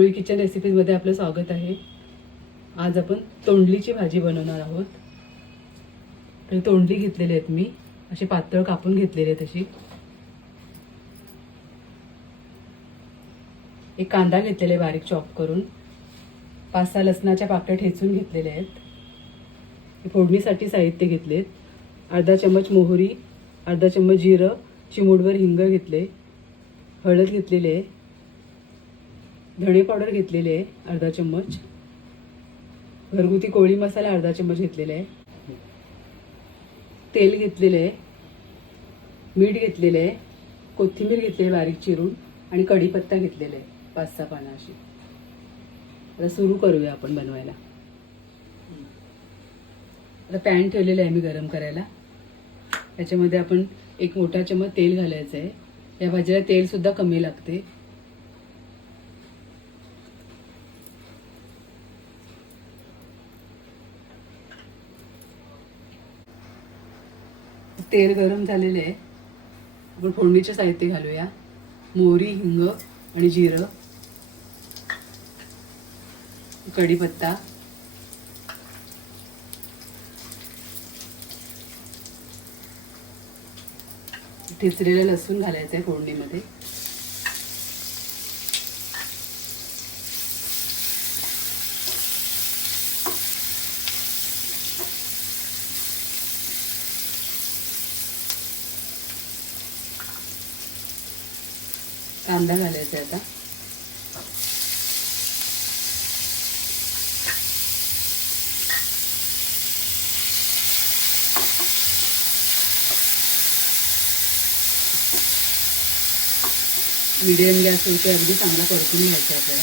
कोळी kitchen रेसिपीजमध्ये आपलं स्वागत आहे. आज आपण तोंडलीची भाजी बनवणार आहोत. तोंडली घेतलेली आहेत मी. अशी पातळ कापून घेतलेली आहेत अशी. एक कांदा घेतलेला आहे बारीक चॉप करून. पाच सहा लसणाच्या पाकळ्या ठेचून घेतलेल्या आहेत. फोडणीसाठी साहित्य घेतलेत अर्धा चम्मच मोहरी अर्धा चम्मच जिरं चिमूटभर हिंग घेतले. हळद घेतलेली आहे. धणे पावडर घेतलेली आहे अर्धा चम्मच. घरगुती कोळी मसाला अर्धा चम्मच घेतलेला आहे. तेल घेतलेलं आहे. मीठ घेतलेलं आहे. कोथिंबीर घेतली आहे बारीक चिरून आणि कढीपत्ता घेतलेला आहे पाच सहा पानं अशी आता सुरू करूया आपण बनवायला. आता पॅन ठेवलेलं आहे मी गरम करायला. त्याच्यामध्ये आपण एक मोठा चमच तेल घालायचं आहे. या भाजीला तेलसुद्धा कमी लागते. तेल गरम झालेले आहे. आपण फोडणीचे साहित्य घालूया. मोहरी हिंग आणि जिरं. कढीपत्ता. ठेचलेलं लसूण घालायचं आहे फोडणीमध्ये. कांदा घालायचा आता. मीडियम गॅसवरती अगदी चांगला परतून घ्यायचा आपल्याला.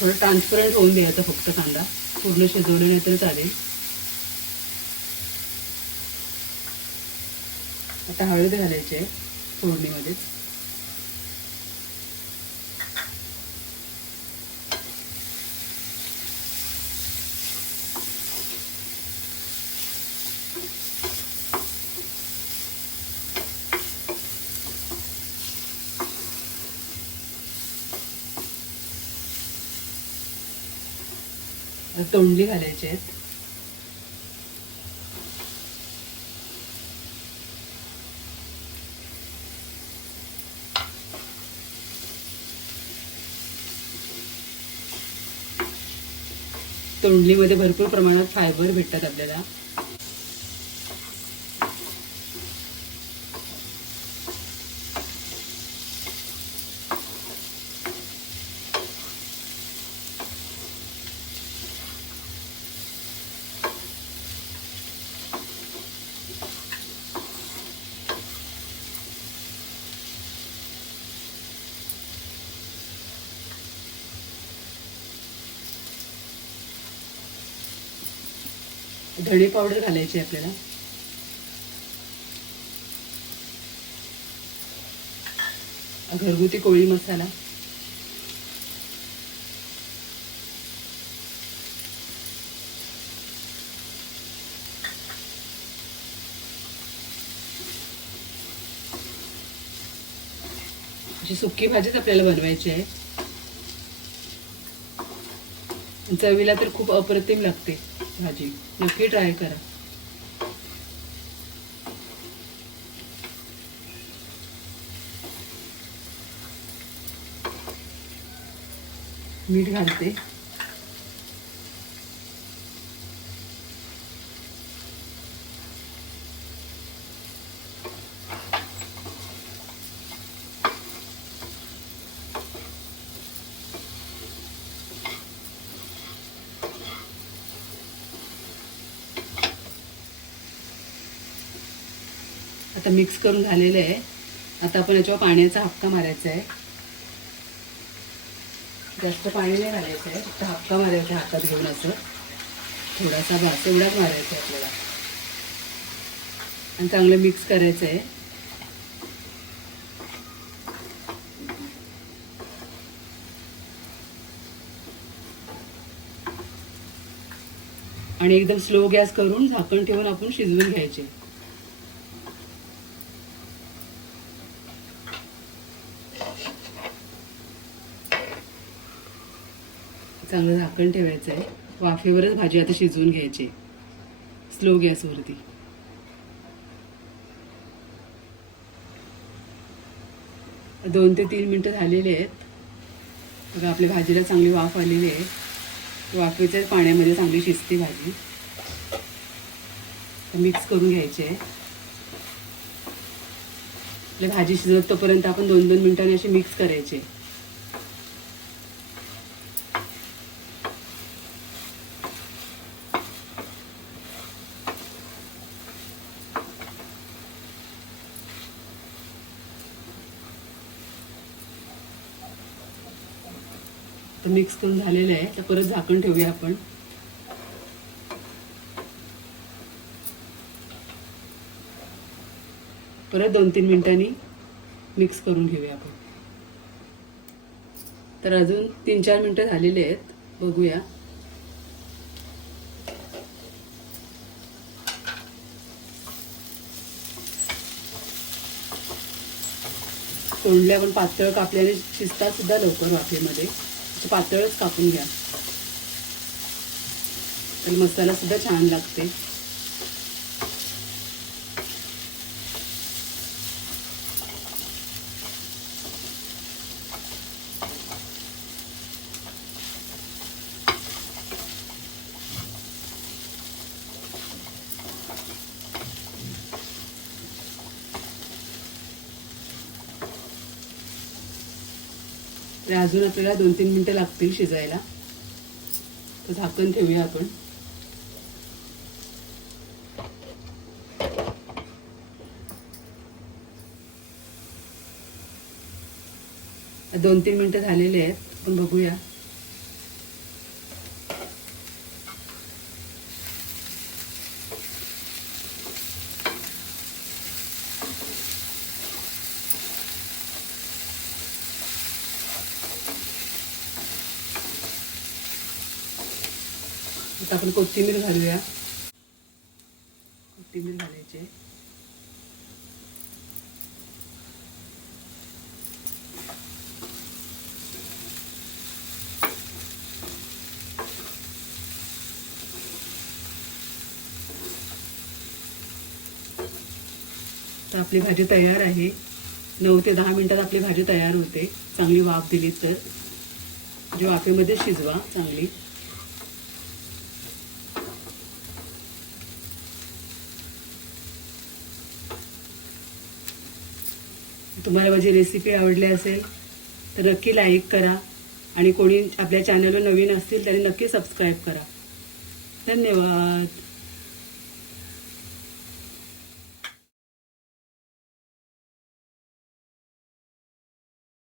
थोडं ट्रान्सपरंट होऊन द्यायचा फक्त कांदा. पूर्ण शिजवले नाही तर चालेल. आता हळद घालायची आहे फोडणीमध्येच. तोंडली घालायची आहेत. तोंडलीमध्ये भरपूर प्रमाणात फायबर भेटतात आपल्याला. धणे पावडर घालायची आपल्याला. घरगुती कोळी मसाला. अशी सुकी भाजीच आपल्याला बनवायची आहे. चवीला तर खूप अप्रतिम लागते. भाजी. नक्की ट्राय करा. मीठ घालते. आता मिक्स करून झालेलं आहे. आता आपण याच्यावर पाण्याचा हक्का मारायचा आहे. जास्त पाणी नाही घालायचं आहे. फक्त हक्का मारायचा हातात घेऊन असं. थोडासा भास एवढाच मारायचा आहे आपल्याला. आणि चांगलं मिक्स करायचं आहे. आणि एकदम स्लो गॅस करून झाकण ठेवून आपण शिजवून घ्यायचे. चांगलं झाकण ठेवायचं आहे. वाफेवरच भाजी आता शिजवून घ्यायची. स्लो गॅसवरती दोन ते तीन मिनटं झालेले आहेत. बघा आपल्या भाजीला चांगली वाफ आलेली आहे. वाफेच्या पाण्यामध्ये चांगली शिजते भाजी. मिक्स करून घ्यायची आहे. आपल्या भाजी शिजवत तोपर्यंत आपण दोन दोन मिनिटांनी अशी मिक्स करायचे तर मिक्स करून झालेलं आहे. तर परत झाकण ठेवूया आपण. परत दोन तीन मिनिटांनी मिक्स करून घेऊया आपण. तर अजून तीन चार मिनिटं झालेले आहेत. बघूया. तोंडल्या पण पातळ कापल्याने शिजतात सुद्धा लवकर वाफेमध्ये. पातळच कापून घ्या. तर मसाला सुद्धा छान लागते. तर अजून आपल्याला दोन तीन मिनिटं लागतील शिजायला. तर झाकण ठेवूया आपण. दोन तीन मिनिटं झालेले आहेत. आपण बघूया. आता आपण कोथिंबीर घालूया. कोथिंबीर घालायची. तर आपली भाजी तयार आहे. नऊ ते दहा मिनिटात आपली भाजी तयार होते. चांगली वाफ दिली तर. जी वाफेमध्ये शिजवा चांगली. तुम्हाला माझी रेसिपी आवडली असेल तर नक्की लाईक करा. आणि कोणी आपल्या चॅनलवर नवीन असतील त्यांनी नक्की सबस्क्राईब करा. धन्यवाद.